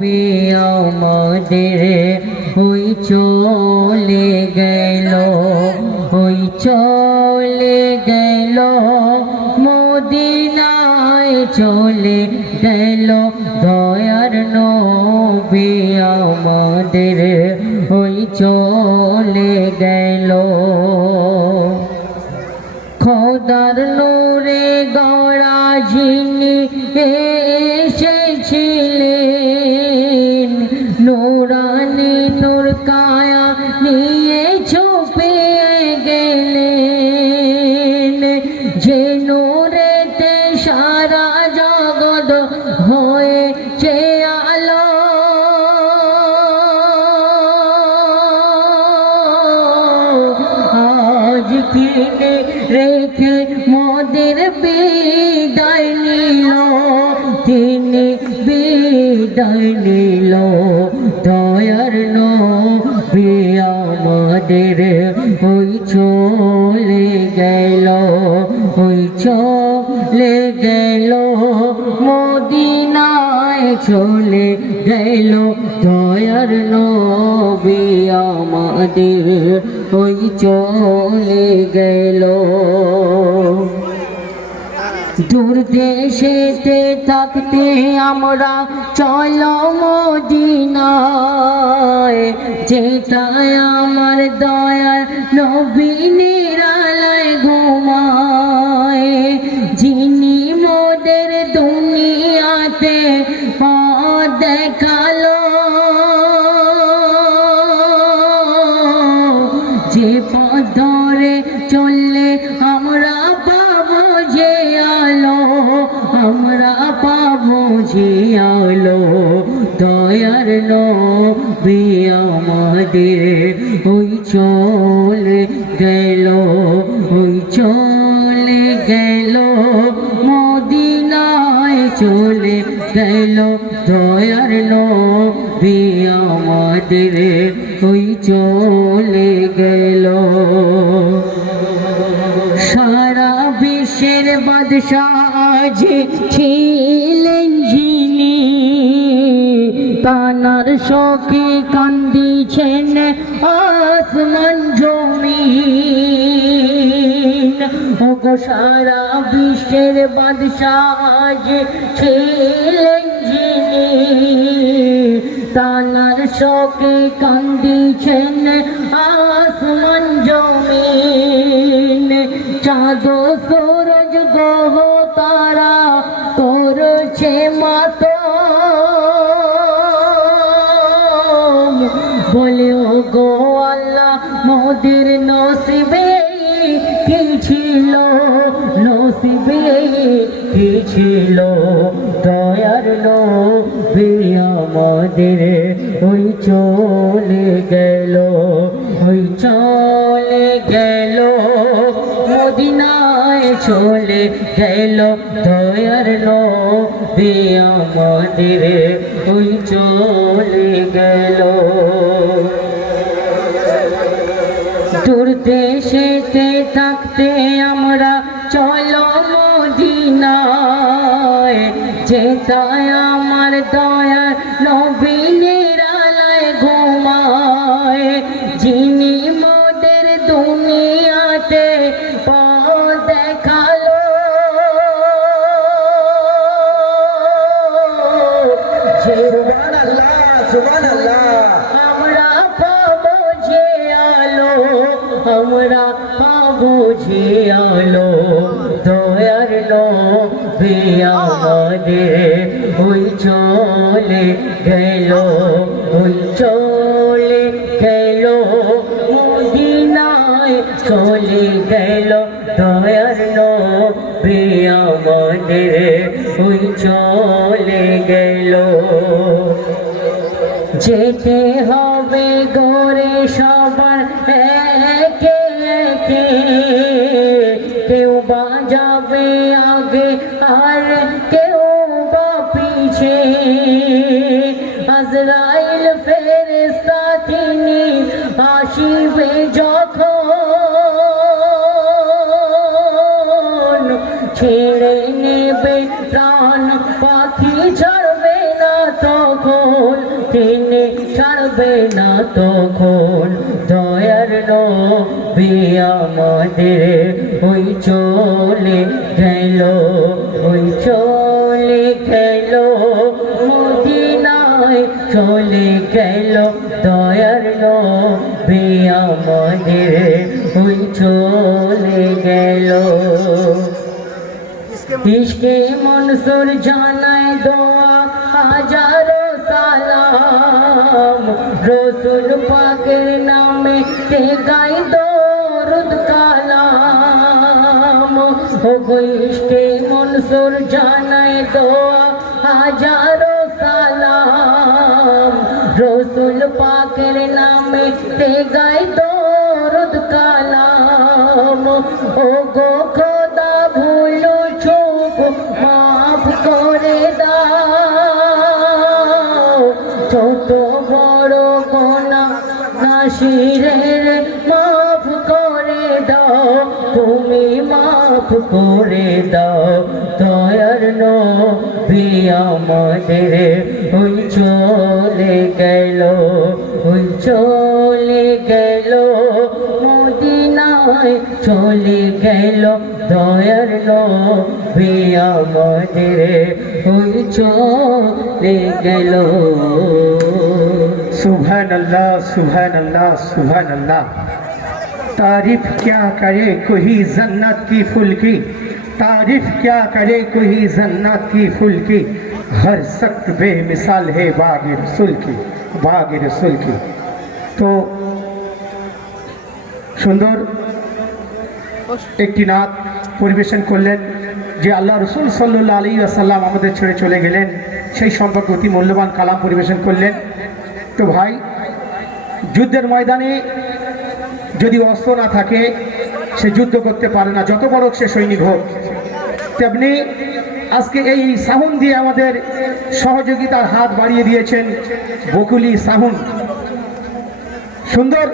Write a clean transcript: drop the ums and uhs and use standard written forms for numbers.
আমাদের ওই চলে গেল, ওই চলে গেল মদিনায় চলে গেল দয়ার নবী আমাদের ওই চলে গেল। খোদার নূরে গড়া যিনি এসেছিলেন, নূরানি নূর কায়া নিয়ে ছুপে গেলেন, যে নূরেতে সারা জগৎ হয়েছে আলো। আজ কিনে রেখে মোদের বিদায় নিল, তিনি বিদায় নিল দয়ার নবী আমাদের ওই চলে গেল, ওই চলে গেল মদিনায় চলে গেল দয়ার নবী আমাদের ওই চলে গেল। দূর দেশেতে থাকতে আমরা চলো মদিনায়, যেটায় আমার দয়ার নবী নিরালায় ঘুমায়, যিনি মোদের দুনিয়াতে পথ দেখালো, যে পথ ধরে চললে আমরা পাবো যে আলো, আমরা পাবো যে আলো দয়ার নবী আমাদের ওই চলে গেল, ওই চলে গেল মদিনায় চলে গেল দয়ার নবী আমাদের ওই চলে গেল। সারা বিশ্বের বাদশাহ আজ ছিলেন যিনি, তানার শোকে কান্দিছেন আসমান জমিন। ওগো সারা বিশ্বের বাদশাহ আজ ছিলেন যিনি, তানার শোকে কান্দিছেন আসমান জমিন। চাঁদ সূরজ গ্রহ তারা করছে মাতম, বলে ও গো আল্লাহ মোদের নসিবে কি ছিল, নসিবে কি ছিল দয়ার নবী আমাদের ওই চলে গেল, ওই চলে গেল মদিনায় চলে গেল দয়ার নবী আমাদের ওই চলে গেল। দূর দেশেতে থাকতে আমরা চলো মদিনায়, যেটায় আমার দয়ার নবী নিরালায় ঘুমায়, যিনি মোদের দুনিয়াতে পথ দেখালো, সুবহানাল্লাহ সুবহানাল্লাহ আমরা পাবো যে আলো, আমরা পাবো যে আলো দয়ার নবী আমাদের ওই চলে গেল, ওই চলে গেল মদিনায় চলে গেল দয়ার নবী আমাদের ওই চলে গেল। যেতে হবে গরে সবার একে একে, কেউ বা যাবে আগে আর কেউ বা পিছে, আজরাইল ফেরেশতা তিনি আসিবে যখন, ছেড়ে নেবে প্রাণ পাখি ছাড়বে না তখন। তিনি ছাড়বে না তখন দয়ার নবী আমাদের ওই চলে গেল ওই চলে গেল মদিনায় চলে গেল দয়ার নবী আমাদের ওই চলে গেল ইশকে মনসুর জানায় দোয়া হাজারো সালাম রসুল পাকের নামে তে গাই দরুদ কালাম ও গো ইশকে মনসুর জানায় দোয়া হাজারো সালাম রসুল পাকের নামে তে গাই দরুদ কালাম ও গো খোদা ভুলো চুপ মাফ করে দাও ছোট বড় গোনা নাসিরের মাফ করে দাও তুমি মাফ করে দাও দয়ার নবী আমাদের ওই চলে গেল ওই চলে গেল মদিনায় চলে গেল দয়ার নবী আমাদের ওই চলে গেল सुभान अल्लाह सुभान अल्लाह सुभान अल्लाह तारीफ क्या करे कोई जन्नत की फूल की तारीफ क्या करे कोई जन्नत की फूल की हर सख्त बेमिसाल है बाग रसूल की तो সুন্দর একটি নাত পরিবেশন করলেন যে আল্লাহ রসুল সাল্লাল্লাহু আলাইহি ওয়াসাল্লাম আমাদের ছেড়ে চলে গেলেন সেই সম্পর্কে অতি মূল্যবান কালাম পরিবেশন করলেন। তো ভাই, যুদ্ধের ময়দানে যদি অস্ত্র না থাকে সে যুদ্ধ করতে পারে না, যত বড় সে সৈনিক হোক। তেমনি আজকে এই সাহুন দিয়ে আমাদের সহযোগিতার হাত বাড়িয়ে দিয়েছেন বকুলি সাহুন। সুন্দর